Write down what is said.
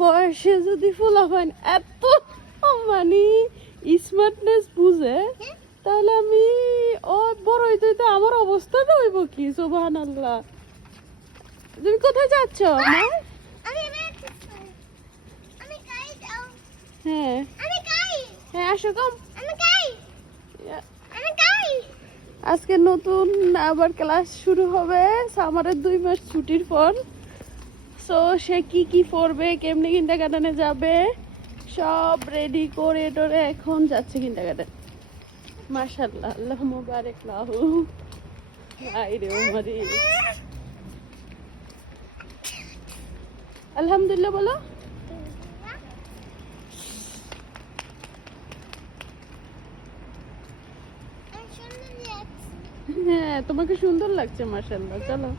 বয়সে যদি ফুলাফান এত মানে স্মার্টনেস বুঝে, তাহলে আমি ও বড় হইতে হইতে আমার অবস্থাটা হইব কি? সুবহানাল্লাহ। তুমি কোথায় যাচ্ছ মা? হ্যাঁ হ্যাঁ, আসো কম। আজকে নতুন আবার ক্লাস শুরু হবে সামারের 2 মাস ছুটির পর। সো সে কি কি পড়বে, কেমনি কিন্ডারগার্টেনে যাবে, সব রেডি করে টোরে এখন যাচ্ছে কিন্ডারগার্টেন। মাশাআল্লাহ, আল্লাহ মুবারক লাহু। আইরে ওমারি, আলহামদুলিল্লাহ বলো। হ্যাঁ, তোমাকে সুন্দর লাগছে মাশাআল্লাহ। চলো।